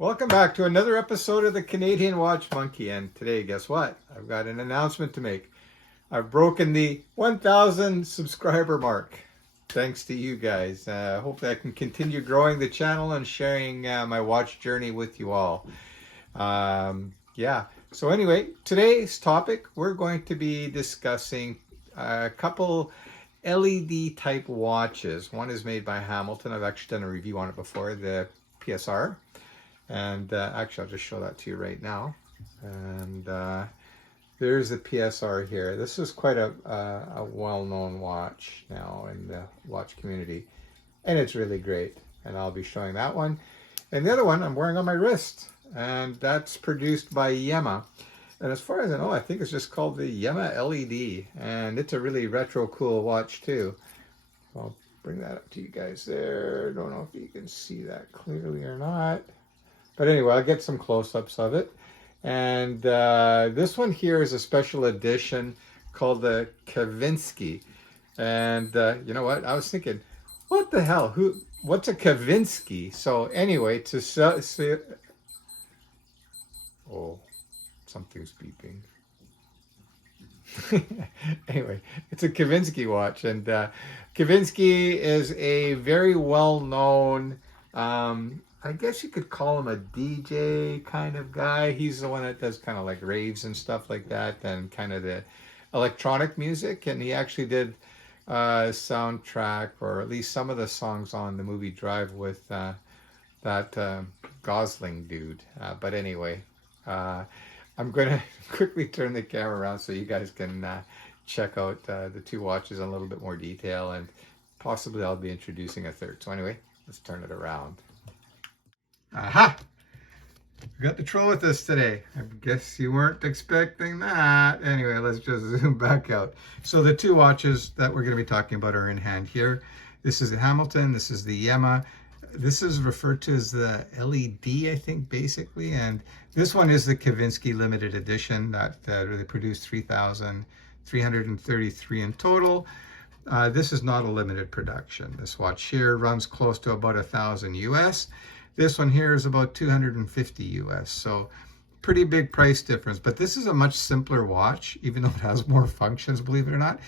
Welcome back to another episode of the Canadian Watch Monkey. And today, guess what? I've got an announcement to make. I've broken the 1,000 subscriber mark. Thanks to you guys. Hopefully I can continue growing the channel and sharing my watch journey with you all. So anyway, today's topic, we're going to be discussing a couple LED type watches. One is made by Hamilton. I've actually done a review on it before, the PSR. And actually, I'll just show that to you right now. And there's the PSR here. This is quite a well-known watch now in the watch community. And it's really great. And I'll be showing that one. And the other one I'm wearing on my wrist. And that's produced by Yema. And as far as I know, I think it's just called the Yema LED. And it's a really retro cool watch too. I'll bring that up to you guys there. Don't know if you can see that clearly or not. But anyway, I'll get some close-ups of it. And this one here is a special edition called the Kavinskky. And you know what? I was thinking, what the hell? What's a Kavinskky? So anyway, oh, something's beeping. Anyway, it's a Kavinskky watch. And Kavinskky is a very well-known... I guess you could call him a DJ kind of guy. He's the one that does kind of like raves and stuff like that, and kind of the electronic music. And he actually did a soundtrack, or at least some of the songs on the movie Drive with that Gosling dude. But anyway, I'm going to quickly turn the camera around so you guys can check out the two watches in a little bit more detail, and possibly I'll be introducing a third. So anyway, let's turn it around. Aha! We got the troll with us today. I guess you weren't expecting that. Anyway, let's just zoom back out. So the two watches that we're going to be talking about are in hand here. This is the Hamilton. This is the Yema. This is referred to as the LED, I think, basically. And this one is the Kavinskky limited edition that really produced 3,333 in total. This is not a limited production. This watch here runs close to about 1,000 US. This one here is about 250 US, so pretty big price difference. But this is a much simpler watch, even though it has more functions, believe it or not.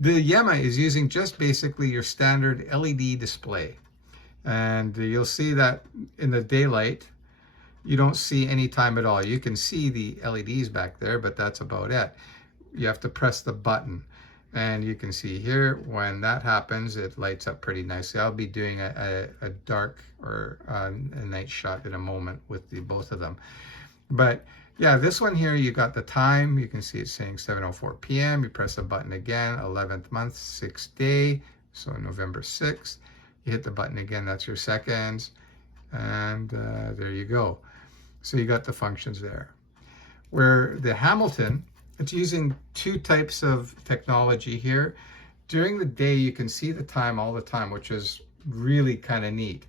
The Yema is using just basically your standard LED display. And you'll see that in the daylight, you don't see any time at all. You can see the LEDs back there, but that's about it. You have to press the button. And you can see here, when that happens, it lights up pretty nicely. I'll be doing a dark or a night shot in a moment with both of them. But yeah, this one here, you got the time. You can see it's saying 7:04 p.m. You press the button again, 11th month, 6th day. So November 6th. You hit the button again, that's your seconds. And there you go. So you got the functions there. Where the Hamilton, it's using two types of technology here. During the day, you can see the time all the time, which is really kind of neat.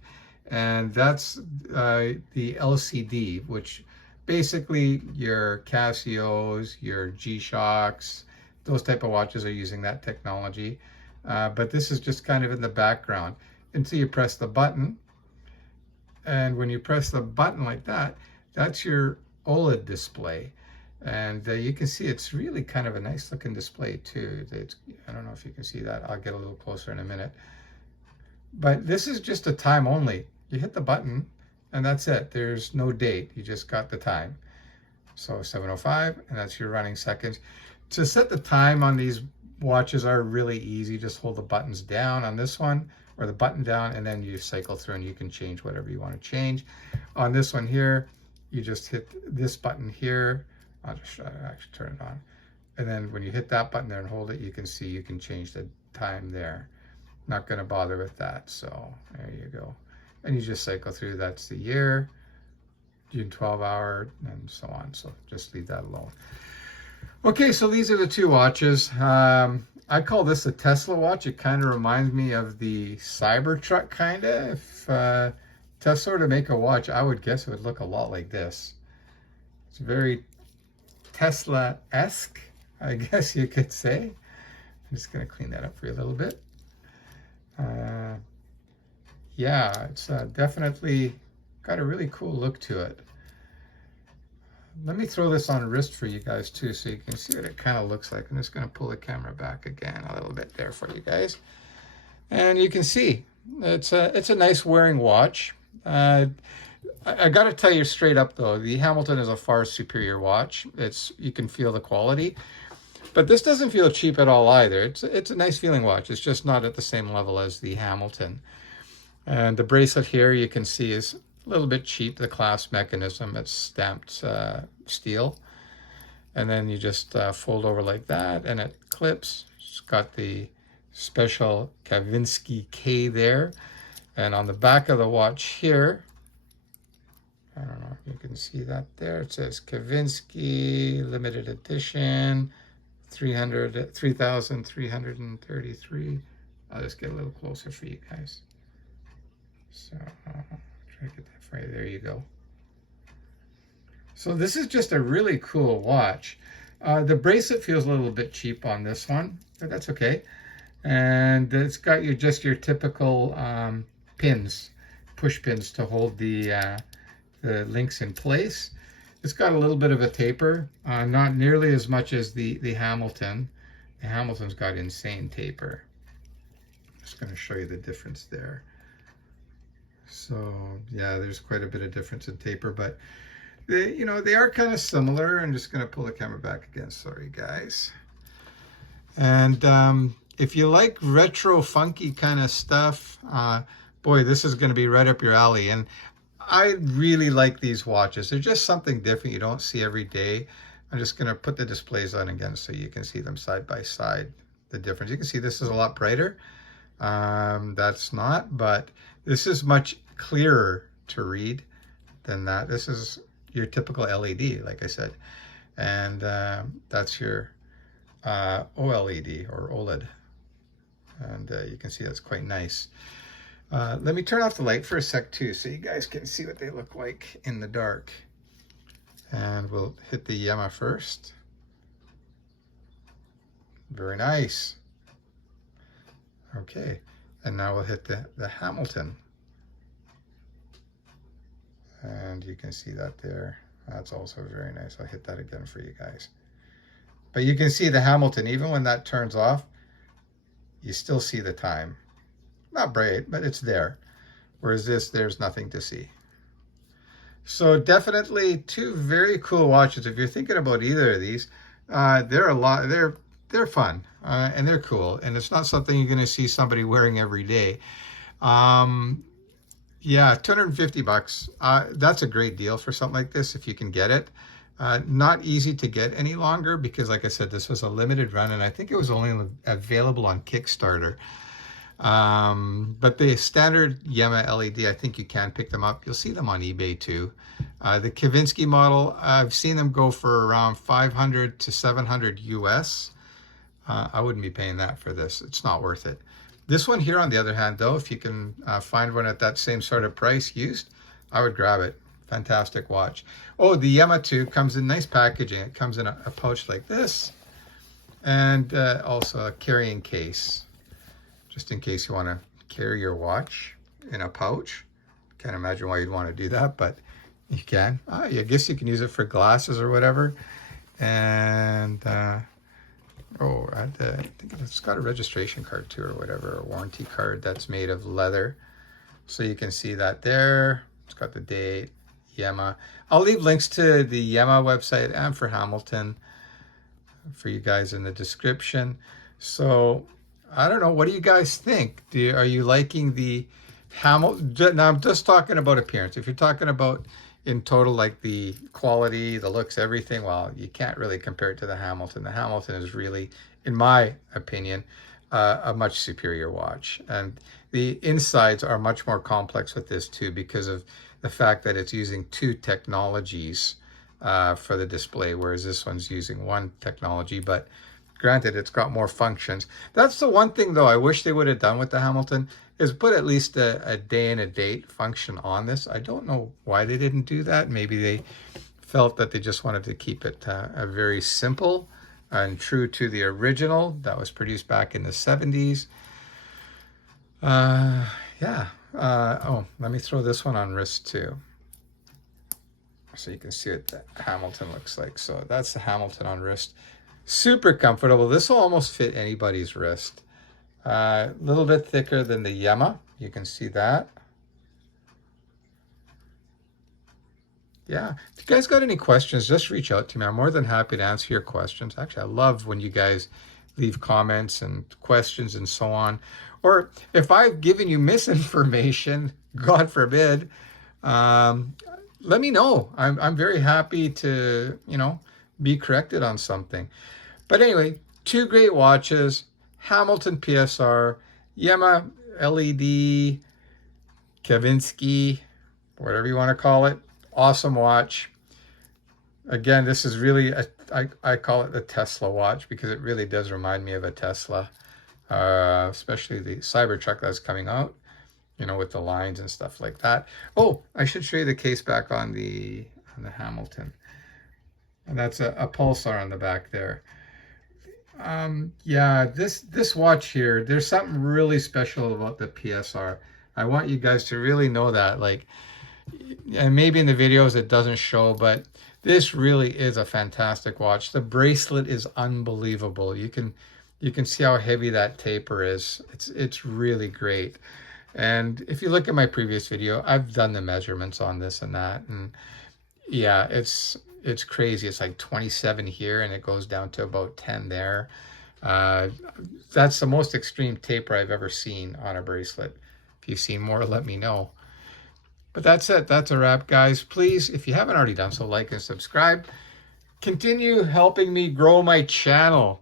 And that's the LCD, which basically your Casios, your G-Shocks, those type of watches are using that technology. But this is just kind of in the background until you press the button. And when you press the button like that, that's your OLED display. And you can see it's really kind of a nice looking display too. I don't know if you can see that. I'll get a little closer in a minute. But this is just a time only. You hit the button and that's it. There's no date. You just got the time. So 7:05, and that's your running seconds. To set the time on these watches are really easy. Just hold the buttons down on this one, or the button down, and then you cycle through and you can change whatever you want to change. On this one here, you just hit this button here. I'll just actually turn it on. And then when you hit that button there and hold it, you can see you can change the time there. Not going to bother with that. So there you go. And you just cycle through. That's the year, June 12-hour, and so on. So just leave that alone. Okay, so these are the two watches. I call this a Tesla watch. It kind of reminds me of the Cybertruck, kind of. If Tesla were to make a watch, I would guess it would look a lot like this. It's very Tesla-esque, I guess you could say. I'm just going to clean that up for you a little bit. Yeah, it's definitely got a really cool look to it. Let me throw this on wrist for you guys too, so you can see what it kind of looks like. I'm just going to pull the camera back again a little bit there for you guys. And you can see it's a nice wearing watch. I got to tell you straight up though, the Hamilton is a far superior watch. You can feel the quality, but this doesn't feel cheap at all either. It's a nice feeling watch. It's just not at the same level as the Hamilton. And the bracelet here you can see is a little bit cheap. The clasp mechanism, it's stamped steel, and then you just fold over like that, and it clips. It's got the special Kavinski K there, and on the back of the watch here, I don't know if you can see that there, it says Kavinski limited edition 3,333. I'll just get a little closer for you guys. So try to get that for you. There you go. So this is just a really cool watch. The bracelet feels a little bit cheap on this one, but that's okay. And it's got just your typical pins, push pins to hold the links in place. It's got a little bit of a taper, not nearly as much as the Hamilton. The Hamilton's got insane taper. I'm just going to show you the difference there. So yeah, there's quite a bit of difference in taper, but they are kind of similar. I'm just going to pull the camera back again. Sorry, guys. And if you like retro funky kind of stuff, boy, this is going to be right up your alley. And I really like these watches. They're just something different you don't see every day. I'm just going to put the displays on again so you can see them side by side, the difference. You can see this is a lot brighter. That's not, but this is much clearer to read than that. This is your typical LED, like I said. And that's your OLED or OLED. And you can see that's quite nice. Let me turn off the light for a sec too, so you guys can see what they look like in the dark. And we'll hit the Yema first. Very nice. Okay, and now we'll hit the Hamilton. And you can see that there. That's also very nice. I'll hit that again for you guys. But you can see the Hamilton, even when that turns off, you still see the time. Not bright, but it's there. Whereas this, there's nothing to see. So definitely two very cool watches. If you're thinking about either of these, they're fun and they're cool. And it's not something you're going to see somebody wearing every day. Yeah, 250 bucks. That's a great deal for something like this if you can get it. Not easy to get any longer because, like I said, this was a limited run, and I think it was only available on Kickstarter. But the standard Yema LED, I think you can pick them up. You'll see them on eBay too. The Kavinski model, I've seen them go for around 500 to 700 US. I wouldn't be paying that for this. It's not worth it. This one here, on the other hand, though, if you can find one at that same sort of price used, I would grab it. Fantastic watch. Oh, the Yema too comes in nice packaging. It comes in a pouch like this, and also a carrying case, just in case you want to carry your watch in a pouch. Can't imagine why you'd want to do that, but you can. I guess you can use it for glasses or whatever. And oh, I think it's got a registration card too, or whatever, a warranty card that's made of leather. So you can see that there. It's got the date, Yema. I'll leave links to the Yema website and for Hamilton for you guys in the description. So I don't know, what do you guys think? Are you liking the Hamilton? Now I'm just talking about appearance. If you're talking about in total, like the quality, the looks, everything, well, you can't really compare it to the Hamilton. The Hamilton is really, in my opinion, a much superior watch. And the insides are much more complex with this too, because of the fact that it's using two technologies for the display, whereas this one's using one technology. But granted, it's got more functions. That's the one thing, though, I wish they would have done with the Hamilton, is put at least a day and a date function on this. I don't know why they didn't do that. Maybe they felt that they just wanted to keep it a very simple and true to the original that was produced back in the 70s. Yeah. Oh, let me throw this one on wrist too. So you can see what the Hamilton looks like. So that's the Hamilton on wrist. Super comfortable. This will almost fit anybody's wrist. A little bit thicker than the Yema. You can see that. Yeah. If you guys got any questions, just reach out to me. I'm more than happy to answer your questions. Actually, I love when you guys leave comments and questions and so on. Or if I've given you misinformation, God forbid, let me know. I'm very happy to, you know, be corrected on something. But anyway, two great watches, Hamilton PSR, Yema LED Kavinskky, whatever you want to call it. Awesome watch. Again, this is really, I call it the Tesla watch because it really does remind me of a Tesla, especially the Cybertruck that's coming out, you know, with the lines and stuff like that. Oh, I should show you the case back on the Hamilton. And that's a PULSAR on the back there. Yeah, this watch here, there's something really special about the PSR. I want you guys to really know that, like, and maybe in the videos it doesn't show, but this really is a fantastic watch. The bracelet is unbelievable. You can see how heavy that taper is. It's really great. And if you look at my previous video, I've done the measurements on this and that, and yeah, it's crazy. It's like 27 here and it goes down to about 10 there. That's the most extreme taper I've ever seen on a bracelet. If you've seen more, let me know. But that's it. That's a wrap, guys. Please, if you haven't already done so, like and subscribe. Continue helping me grow my channel.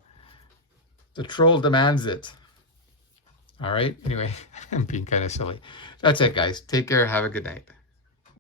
The troll demands it. All right. Anyway, I'm being kind of silly. That's it, guys. Take care. Have a good night.